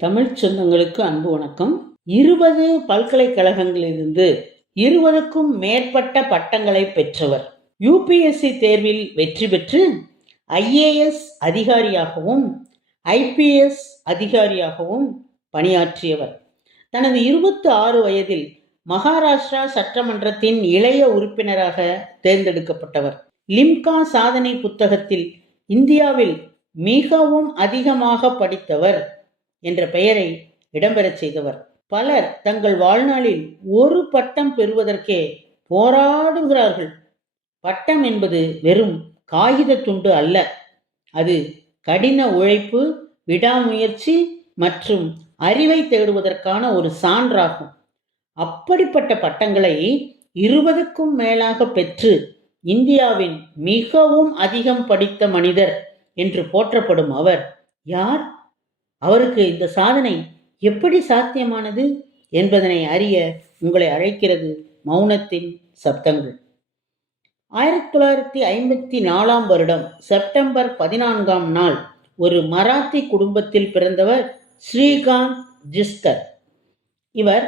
தமிழ்ச் சொந்தங்களுக்கு அன்பு வணக்கம். 20 பல்கலைக்கழகங்களிலிருந்து 20க்கும் மேற்பட்ட பட்டங்களை பெற்றவர். யுபிஎஸ்சி தேர்வில் வெற்றி பெற்று ஐஏஎஸ் அதிகாரியாகவும் ஐபிஎஸ் அதிகாரியாகவும் பணியாற்றியவர். தனது 26 வயதில் மகாராஷ்டிரா சட்டமன்றத்தின் இளைய உறுப்பினராக தேர்ந்தெடுக்கப்பட்டவர். லிம்கா சாதனை புத்தகத்தில் இந்தியாவில் மிகவும் அதிகமாக படித்தவர் என்ற பெயரை இடம்பெறச் செய்தவர். பலர் தங்கள் வாழ்நாளில் ஒரு பட்டம் பெறுவதற்கே போராடுகிறார்கள். பட்டம் என்பது வெறும் காகித துண்டு அல்ல, அது கடின உழைப்பு, விடாமுயற்சி மற்றும் அறிவை தேடுவதற்கான ஒரு சான்றாகும். அப்படிப்பட்ட பட்டங்களை 20க்கும் மேலாக பெற்று இந்தியாவின் மிகவும் அதிகம் படித்த மனிதர் என்று போற்றப்படும் அவர் யார்? அவருக்கு இந்த சாதனை எப்படி சாத்தியமானது என்பதனை அறிய உங்களை அழைக்கிறது மௌனத்தின் சப்தங்கள். 1954 வருடம் செப்டம்பர் 14 ஒரு மராத்தி குடும்பத்தில் பிறந்தவர் ஸ்ரீகாந்த் ஜிஸ்கர். இவர்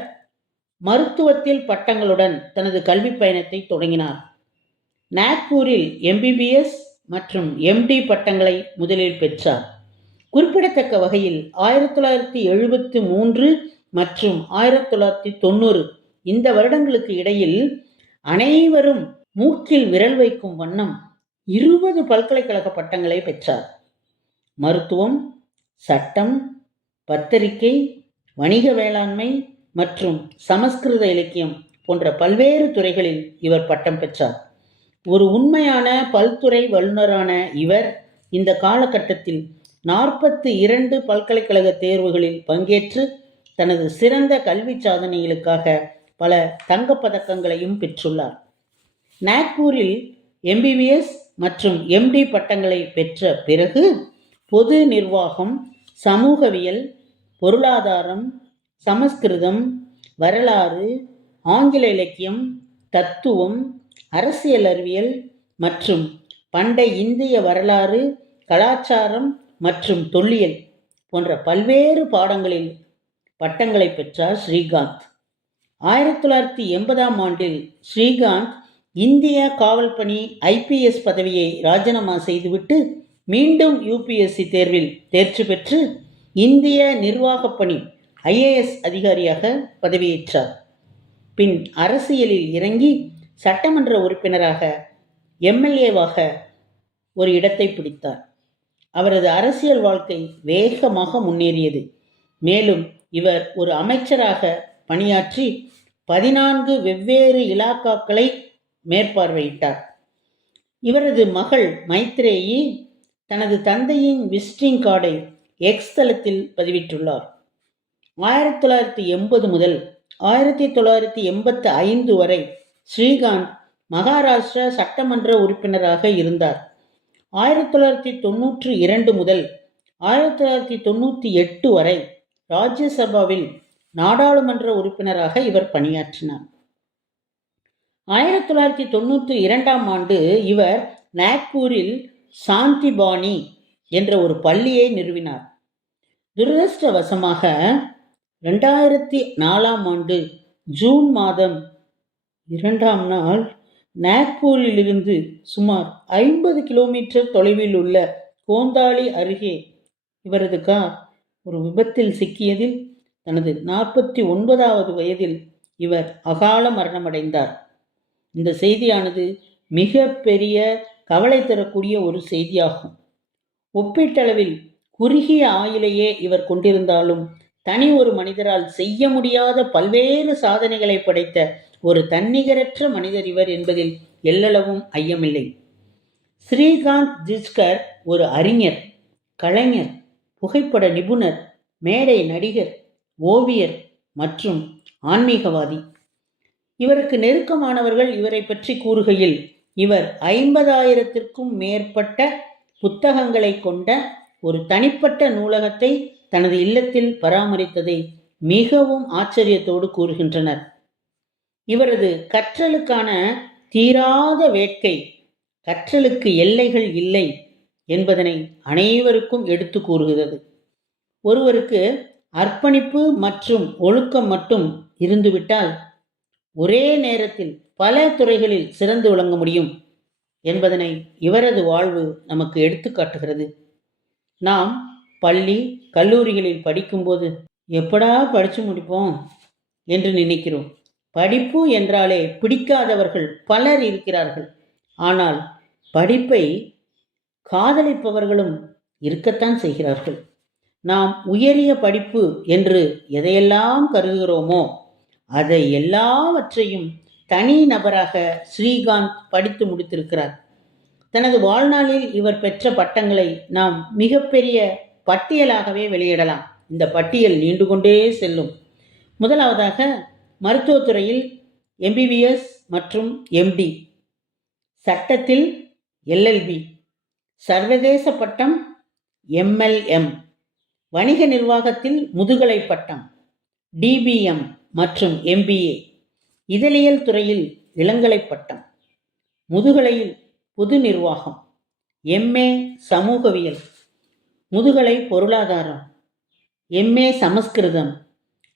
மருத்துவத்தில் பட்டங்களுடன் தனது கல்வி பயணத்தை தொடங்கினார். நாக்பூரில் எம்பிபிஎஸ் மற்றும் எம்டி பட்டங்களை முதலில் பெற்றார். குறிப்பிடத்தக்க வகையில் 1973 மற்றும் 1990 இந்த வருடங்களுக்கு இடையில் அனைவரும் மூக்கில் விரல் வைக்கும் வண்ணம் 20 பல்கலைக்கழக பட்டங்களை பெற்றார். மருத்துவம், சட்டம், பத்திரிகை, வணிக வேளாண்மை மற்றும் சமஸ்கிருத இலக்கியம் போன்ற பல்வேறு துறைகளில் இவர் பட்டம் பெற்றார். ஒரு உண்மையான பல்துறை வல்லுநரான இவர் இந்த காலகட்டத்தில் 42 பல்கலைக்கழக தேர்வுகளில் பங்கேற்று தனது சிறந்த கல்வி சாதனைகளுக்காக பல தங்கப்பதக்கங்களையும் பெற்றுள்ளார். நாக்பூரில் எம்பிபிஎஸ் மற்றும் எம்டி பட்டங்களை பெற்ற பிறகு பொது நிர்வாகம், சமூகவியல், பொருளாதாரம், சமஸ்கிருதம், வரலாறு, ஆங்கில இலக்கியம், தத்துவம், அரசியல் அறிவியல் மற்றும் பண்டை இந்திய வரலாறு, கலாச்சாரம் மற்றும் தொல்லியல் போன்ற பல்வேறு பாடங்களில் பட்டங்களை பெற்றார் ஸ்ரீகாந்த். 1980 ஸ்ரீகாந்த் இந்திய காவல் பணி ஐபிஎஸ் பதவியை ராஜினாமா செய்துவிட்டு மீண்டும் யுபிஎஸ்சி தேர்வில் தேர்ச்சி பெற்று இந்திய நிர்வாகப் பணி ஐஏஎஸ் அதிகாரியாக பதவியேற்றார். பின் அரசியலில் இறங்கி சட்டமன்ற உறுப்பினராக, எம்எல்ஏவாக ஒரு இடத்தை பிடித்தார். அவரது அரசியல் வாழ்க்கை வேகமாக முன்னேறியது. மேலும் இவர் ஒரு அமைச்சராக பணியாற்றி 14 வெவ்வேறு இலாக்காக்களை மேற்பார்வையிட்டார். இவரது மகள் மைத்ரேயி தனது தந்தையின் விசிட்டிங் கார்டை எக்ஸ் தளத்தில் பதிவிட்டுள்ளார். 1980 முதல் 1985 வரை ஸ்ரீகாந்த் மகாராஷ்டிரா சட்டமன்ற உறுப்பினராக இருந்தார். 1992 முதல் 1998 வரை ராஜ்யசபாவில் நாடாளுமன்ற உறுப்பினராக இவர் பணியாற்றினார். 1992 இவர் நாக்பூரில் சாந்திபாணி என்ற ஒரு பள்ளியை நிறுவினார். துரதிர்ஷ்டவசமாக 2004 ஜூன் 2 நாக்பூரிலிருந்து சுமார் 50 கிலோமீட்டர் தொலைவில் உள்ள கோந்தாளி அருகே இவரது கார் ஒரு விபத்தில் சிக்கியதில் தனது 49வது வயதில் இவர் அகால மரணமடைந்தார். இந்த செய்தியானது மிக பெரிய கவலை தரக்கூடிய ஒரு செய்தியாகும். ஒப்பீட்டளவில் குறுகிய ஆயுளையே இவர் கொண்டிருந்தாலும் தனி ஒரு மனிதரால் செய்ய முடியாத பல்வேறு சாதனைகளை படைத்த ஒரு தன்னிகரற்ற மனிதர் இவர் என்பதில் எல்லளவும் ஐயமில்லை. ஸ்ரீகாந்த் ஜிஸ்கர் ஒரு அறிஞர், கலைஞர், புகைப்பட நிபுணர், மேடை நடிகர், ஓவியர் மற்றும் ஆன்மீகவாதி. இவருக்கு நெருக்கமானவர்கள் இவரை பற்றி கூறுகையில் இவர் 50,000க்கும் மேற்பட்ட புத்தகங்களை கொண்ட ஒரு தனிப்பட்ட நூலகத்தை தனது இல்லத்தில் பராமரித்ததை மிகவும் ஆச்சரியத்தோடு கூறுகின்றனர். இவரது கற்றலுக்கான தீராத வேட்கை, கற்றலுக்கு எல்லைகள் இல்லை என்பதனை அனைவருக்கும் எடுத்து கூறுகிறது. ஒருவருக்கு அர்ப்பணிப்பு மற்றும் ஒழுக்கம் மட்டும் இருந்துவிட்டால் ஒரே நேரத்தில் பல துறைகளில் சிறந்து விளங்க முடியும் என்பதனை இவரது வாழ்வு நமக்கு எடுத்துக்காட்டுகிறது. நாம் பள்ளி கல்லூரிகளில் படிக்கும்போது எப்படா படித்து முடிப்போம் என்று நினைக்கிறோம். படிப்பு என்றாலே பிடிக்காதவர்கள் பலர் இருக்கிறார்கள். ஆனால் படிப்பை காதலிப்பவர்களும் இருக்கத்தான் செய்கிறார்கள். நாம் உயரிய படிப்பு என்று எதையெல்லாம் கருதுகிறோமோ அதை எல்லாவற்றையும் தனி நபராக ஸ்ரீகாந்த் படித்து முடித்திருக்கிறார். தனது வாழ்நாளில் இவர் பெற்ற பட்டங்களை நாம் மிகப்பெரிய பட்டியலாகவே வெளியிடலாம். இந்த பட்டியல் நீண்டு கொண்டே செல்லும். முதலாவதாக மருத்துவத்துறையில் MBBS மற்றும் MD, சட்டத்தில் LLB, சர்வதேச பட்டம் MLM, வணிக நிர்வாகத்தில் முதுகலை பட்டம் DBM மற்றும் MBA, இதழியல் துறையில் இளங்கலை பட்டம், முதுகலையில் பொது நிர்வாகம், MA சமூகவியல், முதுகலை பொருளாதாரம், MA சமஸ்கிருதம்,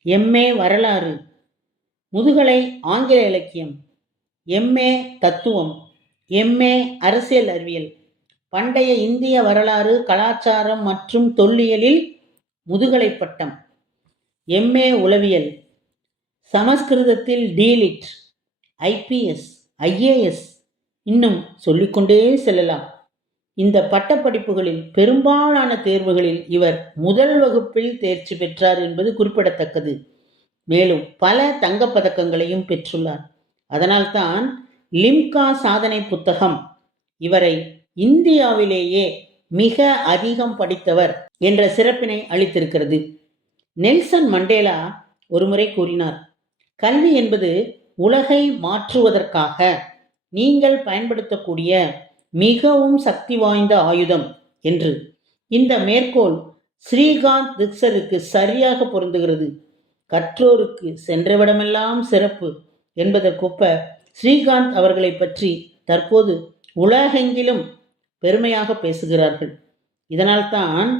MA வரலாறு, முதுகலை ஆங்கில இலக்கியம், MA தத்துவம், MA அரசியல் அறிவியல், பண்டைய இந்திய வரலாறு கலாச்சாரம் மற்றும் தொல்லியலில் முதுகலை பட்டம், MA உளவியல், சமஸ்கிருதத்தில் DLIT, IPS, IAS, இன்னும் சொல்லிக்கொண்டே செல்லலாம். இந்த பட்டப்படிப்புகளில் பெரும்பாலான தேர்வுகளில் இவர் முதல் வகுப்பில் தேர்ச்சி பெற்றார் என்பது குறிப்பிடத்தக்கது. மேலும் பல தங்கப்பதக்கங்களையும் பெற்றுள்ளார். அதனால்தான் லிம்கா சாதனை புத்தகம் இவரை இந்தியாவிலேயே மிக அதிகம் படித்தவர் என்ற சிறப்பினை அளித்திருக்கிறது. நெல்சன் மண்டேலா ஒருமுறை கூறினார், கல்வி என்பது உலகை மாற்றுவதற்காக நீங்கள் பயன்படுத்தக்கூடிய மிகவும் சக்தி வாய்ந்த ஆயுதம் என்று. இந்த மேற்கோள் ஸ்ரீகாந்த் திக்சருக்கு சரியாக பொருந்துகிறது. கற்றோருக்கு சென்றவிடமெல்லாம் சிறப்பு என்பதற்கொப்ப ஸ்ரீகாந்த் அவர்களை பற்றி தற்போது உலகெங்கிலும் பெருமையாக பேசுகிறார்கள். இதனால்தான்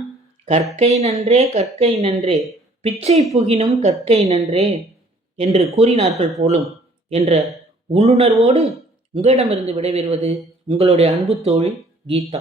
கற்கை நன்றே கற்கை நன்றே, பிச்சை புகினும் கற்கை நன்றே என்று கூறினார்கள் போலும் என்ற உள்ளுணர்வோடு உங்களிடமிருந்து விடைபெறுவது உங்களுடைய அன்பு தோழி கீதா.